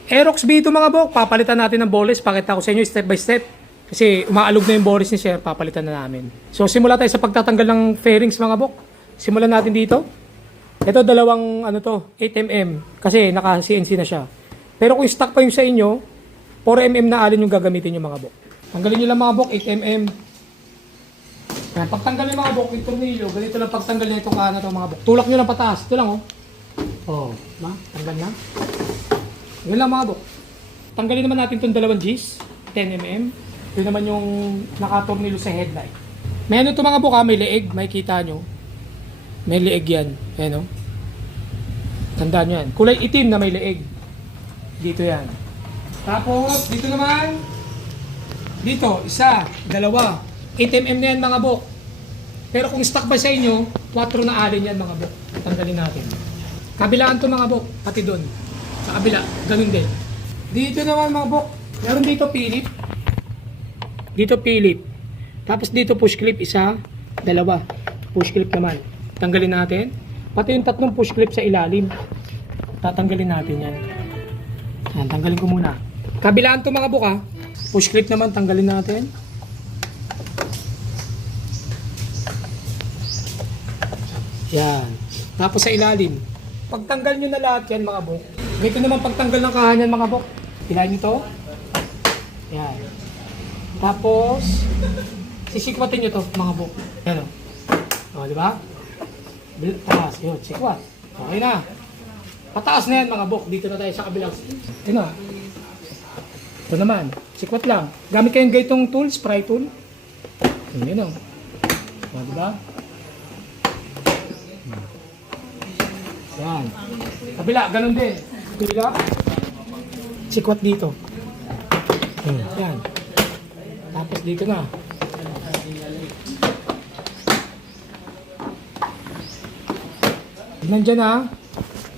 Aerox B2 mga bok, papalitan natin ng bolis. Pakita ko sa inyo step by step. Kasi umaalog na yung bolis ni Sir, papalitan na namin. So simula tayo sa pagtatanggal ng fairings mga bok. Simulan natin dito. Ito dalawang 8mm kasi naka CNC na siya. Pero kung stock pa yung sa inyo, 4mm na alin yung gagamitin nyo mga bok. Tanggalin nyo lang mga bok, 8mm. Yan, pagtanggal nyo mga bok, yung tornilyo, ganito lang pagtanggal nyo itong kanan mga bok. Tulak nyo lang pataas, ito lang oh. Oh, tanggal na. Yun lang mga bok. Tanggalin naman natin itong dalawang Gs, 10mm. Yun naman yung nakatornilyo sa headlight. May ano ito mga bok may leeg, makikita nyo. May leeg yan. Ayan o. Tandaan nyo yan. Kulay itim na may leeg. Dito yan. Tapos, dito naman. Dito, isa, dalawa. 8mm na yan mga bok. Pero kung stock ba sa inyo, 4 na alin yan mga bok. Tanggalin natin. Kabilaan to mga bok. Pati doon. Sa kabila. Ganun din. Dito naman mga bok. Meron dito Philip. Dito Philip. Tapos dito push clip. Isa, dalawa. Push clip naman. Tanggalin natin. Pati yung 3 push clip sa ilalim. Tatanggalin natin yan. Yan, tanggalin ko muna. Kabilaan to mga buka. Push clip naman, tanggalin natin. Yan. Tapos sa ilalim. Pagtanggal nyo na lahat yan mga buk. Dito naman pagtanggal ng kahanyan mga buk. Hilahin nyo to. Yan. Tapos, sisikwatin nyo to mga buk. Yan o. O, di ba? Taas, yun, sikwat. Okay na. Pataas na yan mga bok. Dito na tayo sa kabilang. Ito na. Ito naman. Sikwat lang. Gamit kayong gaytong tool, spray tool. Yun o. O, diba? Yan. Kabila, ganun din. Kabila. Sikwat dito. Yan. Tapos dito na. Nandiyan na.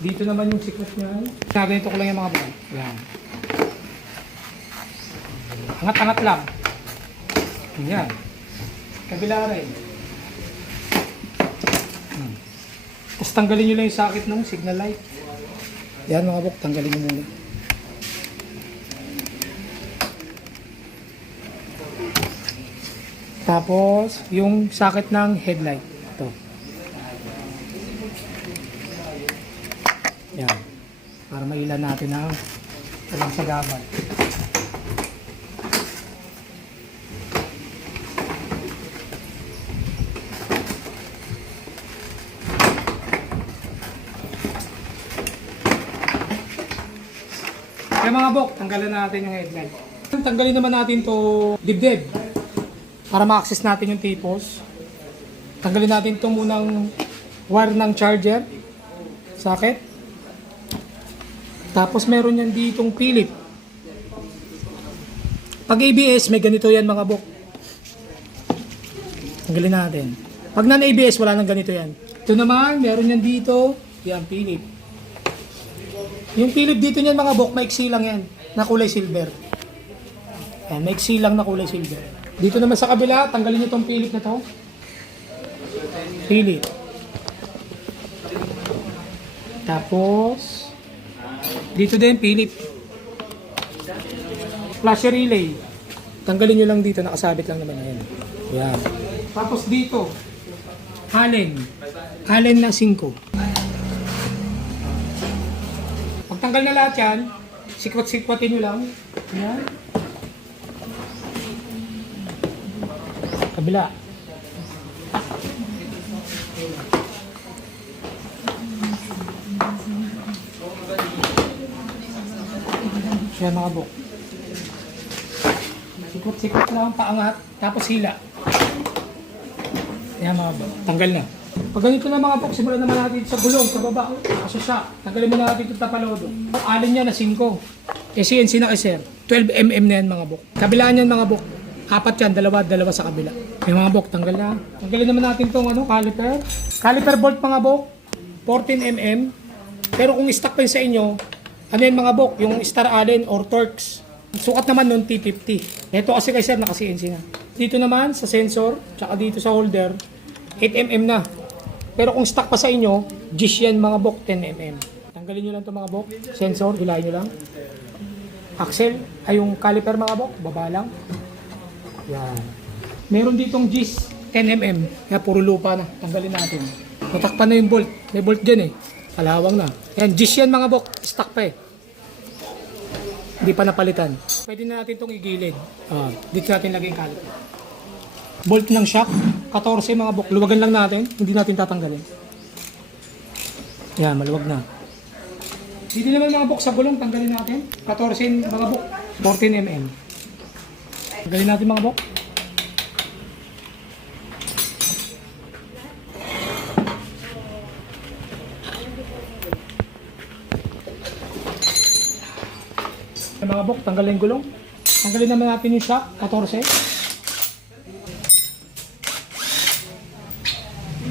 Dito naman yung sikot niya. Ganito ko lang yung mga buwan. Yan. Angat-angat lang. Yan. Kabila rin. Tapos tanggalin nyo lang yung sakit ng signal light. Yan mga buk, tanggalin nyo muna. Tapos yung sakit ng headlight. Ito. Yan. Para mailan natin ang walang sagabal. Kaya mga bok, tanggalan natin yung headlight. Tanggalin naman natin to dibdib. Para ma-access natin yung tipos. Tanggalin natin to munang wire ng charger. Socket. Tapos meron yan ditong Philip. Pag ABS, may ganito yan mga bok. Tanggalin natin. Pag non-ABS, wala nang ganito yan. Ito naman, meron yan dito. Yan, Philip. Yung Philip dito niyan mga bok, maiksi lang yan. Na kulay silver. Yan, maiksi lang na kulay silver. Dito naman sa kabila, tanggalin nyo itong Philip na to. Philip. Tapos, dito din, Philip. Flasher relay. Tanggalin nyo lang dito, nakasabit lang naman. Ayan. Yan. Tapos dito, Allen. Allen na 5. Pagtanggal na lahat yan, sikwat-sikwatin nyo lang. Ayan. Kabila. Siya mga buk. Sikot-sikot lang, paangat, tapos hila. Yan mga buk. Tanggal na. Pag ganito na mga buk, simulan naman natin sa gulong, sa baba. Kasi siya, tanggalin mo na natin itong tapalodo. Ang alin niya na 5. CNC na kay sir. 12mm na yan mga buk. Kabilaan yan mga buk. 4 yan, dalawa sa kabila. May mga buk, tanggal na. Tanggalin naman natin itong caliper. Caliper bolt mga buk, 14mm. Pero kung stock pa yun sa inyo, ano yan mga bok, yung Star Allen or Torx. Sukat naman nun T50. Ito kasi kay sir naka-CNC na. Dito naman sa sensor, tsaka dito sa holder, 8mm na. Pero kung stock pa sa inyo, Gis yan mga bok, 10mm. Tanggalin nyo lang ito mga bok. Sensor, hilahin nyo lang. axle, ay yung caliper mga bok, baba lang. Yan. Meron ditong Gis 10mm, kaya puro lupa na, tanggalin natin. Natakpan na yung bolt, may bolt dyan eh, kalawang na. Yan, Gis yan mga bok, stock pa eh. Hindi pa napalitan. Pwede na natin itong igilid. Dito natin lagay yung caliper. Bolt ng shock, 14 mga bok, luwagan lang natin, hindi natin tatanggalin. Yan, maluwag na. Dito naman mga bok sa gulong, tanggalin natin. 14 mga bok, 14mm. Tanggalin natin mga bok. Mga bok, tanggalin yung gulong. Tanggalin naman natin yung shock, 14.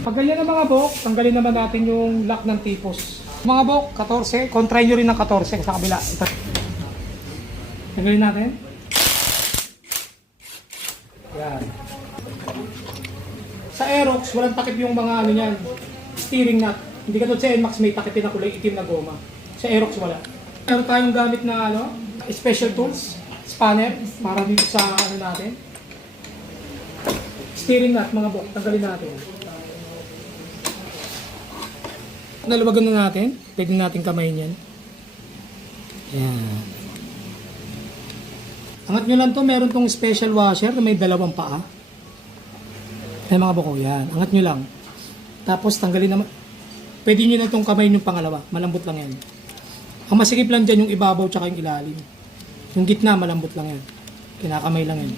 Pag ganyan na mga bok, tanggalin naman natin yung lock ng tipos. Mga bok, 14. Kontry nyo rin ng 14 sa kabila. Ito. Tanggalin natin. Yan. Sa Aerox, walang takip yung mga ano yan. Steering nut. Hindi ka doon sa NMAX may takipin na kulay itim na goma. Sa Aerox wala. Meron tayong gamit na ano, special tools. Spanner. Para dito sa ano natin. Steering nut mga bok. Tanggalin natin. Nalawagan na natin. Pwede natin kamayin yan. Yan. Angat nyo lang to. Meron tong special washer na may dalawang paa. Yan mga bako. Yan. Angat nyo lang. Tapos tanggalin naman. Pwede nyo na itong kamayin yung pangalawa. Malambot lang yan. Ang masikip lang dyan yung ibabaw tsaka yung ilalim. Yung gitna malambot lang yan. Kinakamay lang yan.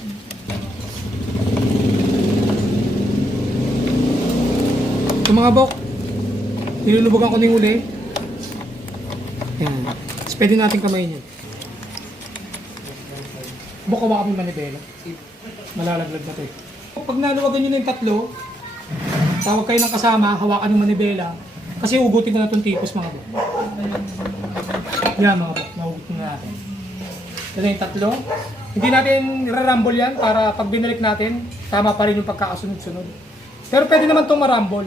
Ito mga bok. Nilulubagan ko na yung uli. Yan. Tapos pwede natin kamayin yan. Bukawa kami manibela. Malalaglag na ito eh. Pag naluwagan nyo na yung tatlo, tawag kayo ng kasama, hawakan yung manibela. Kasi ugutin ko na itong tipos mga bok. Yan mga bok. Nahugutin na natin. Ito yung tatlo. Hindi natin rarambol yan para pag binalik natin, tama pa rin yung pagkakasunod-sunod. Pero pwede naman itong marambol.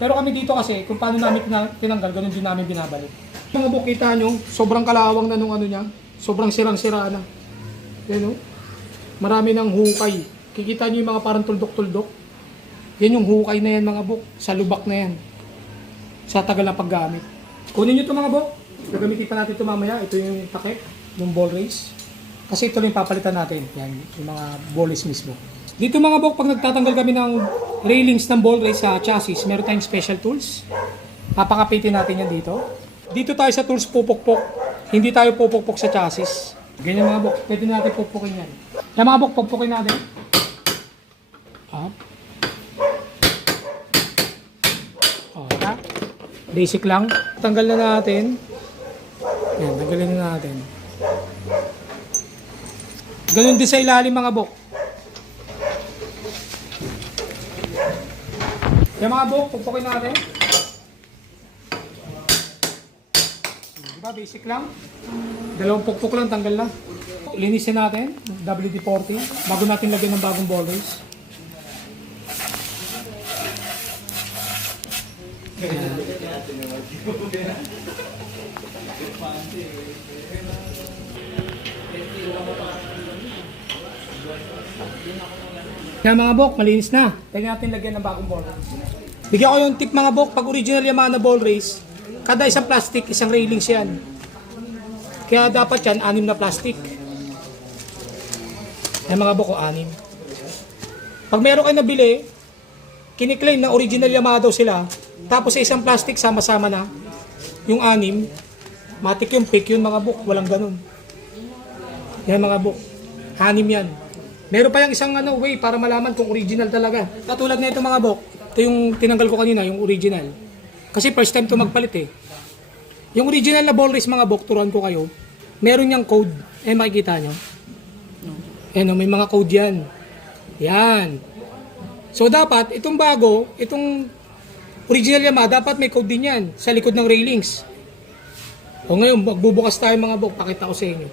Pero kami dito kasi, kung paano namin tinanggal, ganun din namin binabalik. Mga buk, kita nyo, sobrang kalawang na nung ano niya. Sobrang sirang-sira na. Yan o. Marami ng hukay. Kikita nyo yung mga parang tuldok-tuldok. Yan yung hukay na yan mga buk. Sa lubak na yan. Sa tagal na paggamit. Kunin nyo ito mga buk. Gagamitin pa natin ito mamaya. Ito yung takip, yung ball race. Kasi ito lang yung papalitan natin. Yan, yung mga ball race mismo. Dito mga bok, pag nagtatanggal kami ng railings ng ball race sa chassis, meron tayong special tools. Papakapitin natin yan dito. Dito tayo sa tools pupukpok. Hindi tayo pupukpok sa chassis. Ganyan mga bok, pwede natin pupukpukin yan. Yan mga bok, pupukpukin natin. Up. Okay. Basic lang. Tanggal na natin. Yan, tanggalin na natin. Ganun din sa ilalim mga bok. Yung mga buk, pupukpukin natin. Diba, basic lang. Dalawang pukpuk lang, tanggal lang. Linisin natin, WD-40, bago natin lagyan ng bagong ball race. Yan mga bok, malinis na. Pwede natin lagyan ng bagong ball race. Bigyan ko yung tip mga bok, pag original Yamaha na ball race, kada isang plastic, isang railings yan. Kaya dapat yan, 6 na plastic. Yan mga bok, 6. Pag meron kayo nabili, kiniklaim na original Yamaha daw sila, tapos sa isang plastic, sama-sama na, yung 6, matik yung pick yun mga bok, walang ganun. Yan mga bok, 6 yan. Meron pa yung isang way para malaman kung original talaga. Katulad na ito mga bok. Ito yung tinanggal ko kanina, yung original. Kasi first time to magpalit eh. Yung original na ball race mga bok, turuan ko kayo. Meron niyang code. Makikita nyo. May mga code yan. Yan. So dapat, itong bago, itong original Yamaha, dapat may code din yan. Sa likod ng railings. O ngayon, magbubukas tayo mga bok. Pakita ko sa inyo.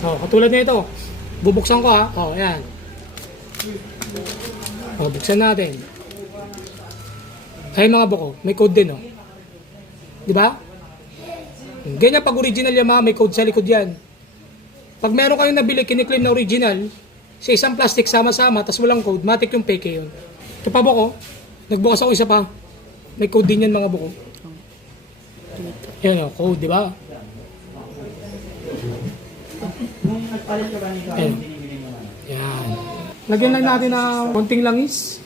Katulad na ito. Bubuksan ko ha. Ayan. Buksan natin. Ay mga buko, may code din Di ba? Ganyan pag original Yamaha, may code sa likod yan. Pag meron kayong nabili, kiniklaim na original, sa isang plastic sama-sama, tas walang code, matik yung peke yun. Ito pa buko, nagbukas ako isa pa. May code din yan mga buko. Yan o, code, di ba? Yan. Yan. Lagyan lang natin ng konting langis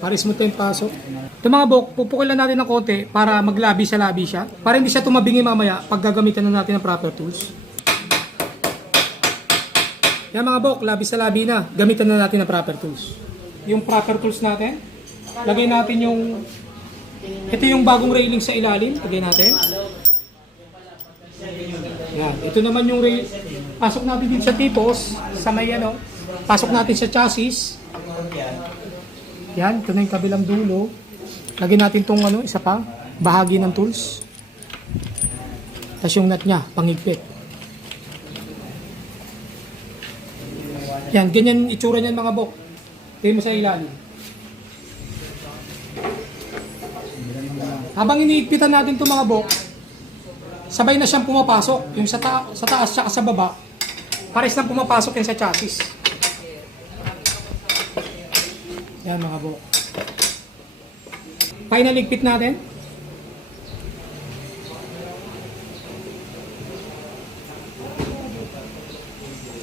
para smooth yung pasok. Ito mga bok, pupukin lang natin ng konti para maglabi sa labi siya. Para hindi siya tumabingi mamaya pag gagamitan na natin ng proper tools. Yan mga bok, labi sa labi na. Gamitan na natin ng proper tools. Yung proper tools natin, lagay natin yung... Ito yung bagong railing sa ilalim. Lagay natin. Yan. Ito naman yung rail. Pasok natin din sa tipos. Sa may ano. Pasok natin sa chassis. Yan. Ito na yung kabilang dulo. Lagay natin tong ano, isa pa. Bahagi ng tools. Tapos yung nut niya, pangigpit. Yan. Ganyan itsura niyan mga bok. Tingin mo sa ilalim. Habang iniigpitan natin itong mga bok, sabay na siyang pumapasok. Yung sa taas at sa baba, pares na pumapasok yan sa chassis. Yan mga bok. Final igpit natin.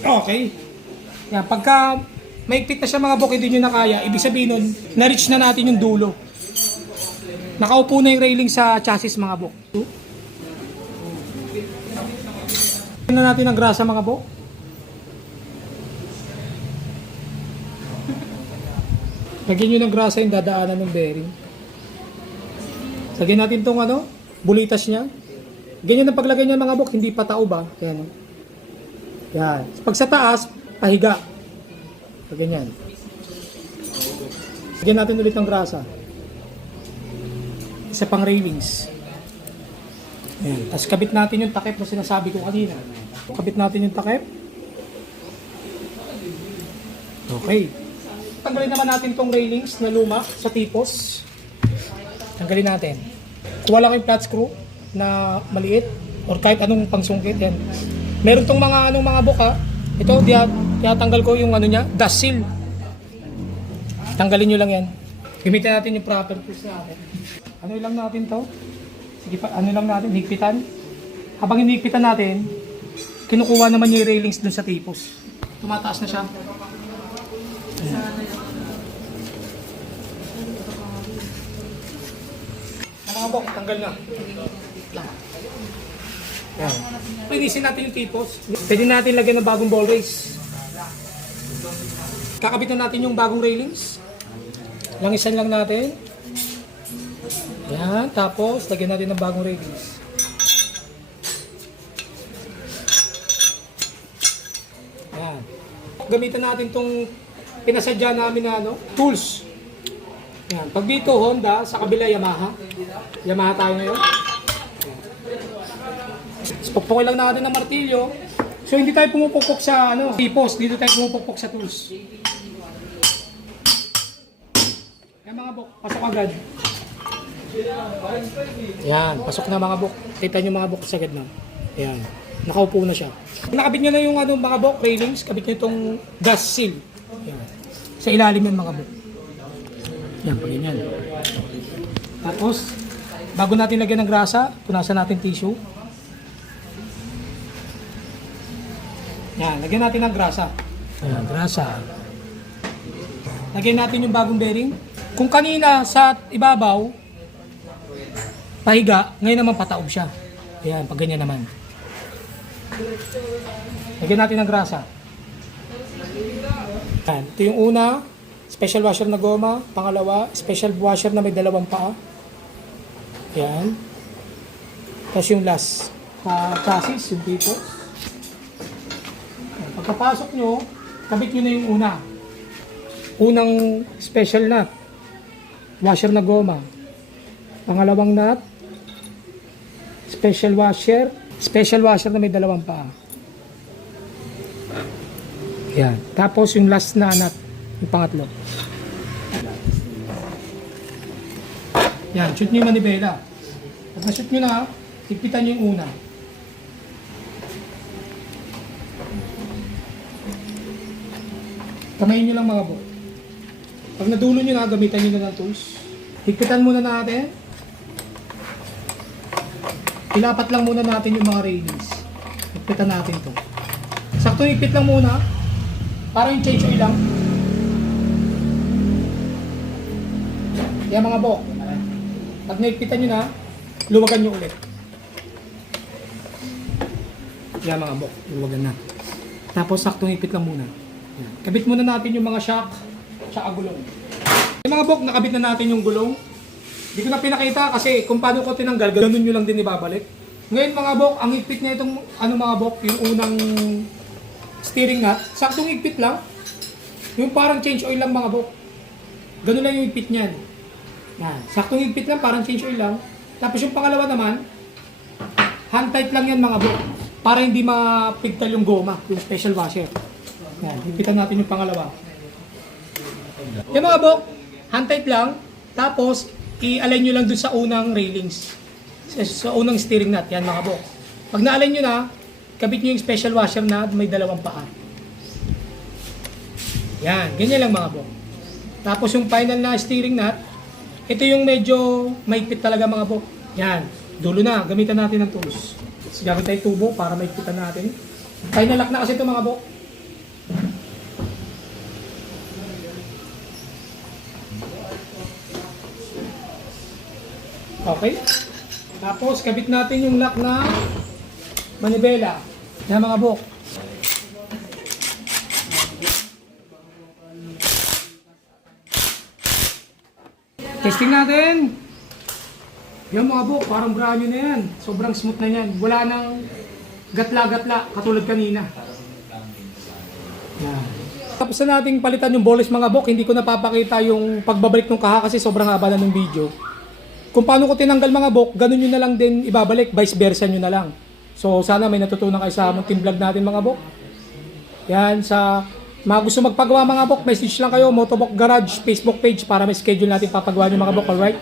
Okay. Yan, pagka maigpit na siya mga bok, hindi nyo na kaya, ibig sabihin nun, na-reach na natin yung dulo. Nakaupo na yung railing sa chassis mga bok. Tignan natin ang grasa mga bok. Lagyan nyo ng grasa yung dadaanan ng bearing. Lagyan natin itong ano, bulitas niya. Ganyan ang paglagay niya mga bok, hindi patao ba? Yan. Yan. Pag sa taas, pahiga. Ganyan. Lagyan natin ulit ng grasa. Isa pang railings. Ayan. Tapos kabit natin yung takip na sinasabi ko kanina. Kabit natin yung takip. Okay. Tanggalin naman natin tong railings na luma sa tipos. Tanggalin natin. Kuha lang yung flat screw na maliit or kahit anong pangsungkit. Yan. Meron tong mga anong mga buka. Ito, tiyatanggal ko yung ano niya, dust seal. Tanggalin nyo lang yan. Gamitin natin yung proper tools natin. Ano lang natin to? Sige pa, ano lang natin, higpitan. Habang hinihigpitan natin, kinukuha naman yung railings dun sa tipos. Tumataas na siya. Mga bok, tanggal na. Yan. Linisin natin yung tipos. Pwede natin lagyan ng bagong ball race. Kakabitan natin yung bagong railings. Langisan lang natin. Yan, tapos lagyan natin ng bagong railings. Yan. Gamitan natin tong pinasadya namin na ano, tools. Yan. Pag dito Honda, sa kabila Yamaha. Yamaha tayo ngayon. Pupukay lang natin ng martilyo. So hindi tayo pumupukpok sa ano, tipos, dito tayo pumupukpok sa tools. Yan mga bok, pasok agad. Yan, pasok na mga bok. Kita nyo mga bok sa agad na. Yan, nakaupo na siya. Nakabit nyo na yung ano, mga bok, railings, kabit nyo itong gas seal. Yan. Sa ilalim yung mga bok. Yan, pag ganyan. Tapos, bago natin lagyan ng grasa, punasan natin tissue. Yan, lagyan natin ng grasa. Ayan, grasa. Lagyan natin yung bagong bearing. Kung kanina sa ibabaw, pahiga, ngayon naman pataob siya. Ayan, pag ganyan naman. Lagyan natin ng grasa. Ayan, ito yung una, special washer na goma. Pangalawa, special washer na may dalawang paa. Ayan. Tapos yung last, chassis, yung tipos. Pagkapasok nyo, kabit nyo na yung una. Unang special nut. Washer na goma. Pangalawang nut. Special washer. Special washer na may dalawang paa. Yan. Tapos yung last na nut. Yung pangatlo. Yan. Shoot nyo yung manibela. Pag na-shoot nyo na, higpitan nyo yung una. Kamayin nyo lang mga bok. Pag nadulo nyo na, gamitan nyo na ng tools. Higpitan muna natin. Ilapat lang muna natin yung mga railings. Higpitan natin to. Sakto higpit lang muna. Para yung change oil lang. Yan mga bok. Pag naigpitan nyo na, luwagan nyo ulit. Yan mga bok, luwagan na. Tapos saktong ipit lang muna. Yan. Kabit muna natin yung mga shock, tsaka gulong. Yung mga bok, nakabit na natin yung gulong. Hindi ko na pinakita kasi kung paano ko tinanggal, ganun nyo lang din ibabalik. Ngayon mga bok, ang ipit niya itong mga bok, yung unang steering nut, saktong ipit lang. Yung parang change oil lang mga bok. Ganun lang yung ipit niyan. Yan. Saktong ipit lang, parang change oil lang. Tapos yung pangalawa naman, hand tight lang yan mga bok. Para hindi mapigtal yung goma, yung special washer. Yan, ipitan natin yung pangalawa. Yung mga bok, hand tight lang. Tapos, i-align nyo lang dun sa unang railings. Sa unang steering nut, yan mga bok. Pag na-align nyo na, kabit nyo yung special washer na may dalawang paa. Yan, ganyan lang mga bok. Tapos yung final na steering nut, ito yung medyo maigpit talaga mga bok. Yan, dulo na, gamitan natin ng tools. Gamit tayo tubo para maigpitan natin. Final lock na kasi ito mga bok. Okay. Tapos kabit natin yung lock na manibela. Yan mga bok. Testing natin. Yan mga bok, parang brand new na yan. Sobrang smooth na yan. Wala nang gatla-gatla katulad kanina. Yan. Tapos na nating palitan yung bowlers mga bok. Hindi ko napapakita yung pagbabalik ng kaha kasi sobrang haba na ng video. Kung paano ko tinanggal mga bok, ganun nyo na lang din ibabalik. Vice versa nyo na lang. So sana may natutunan kayo sa munting vlog natin mga bok. Yan, sa mga gusto magpagawa mga bok, message lang kayo, Motovlog Garage Facebook page para may schedule natin papagawa nyo mga bok, alright?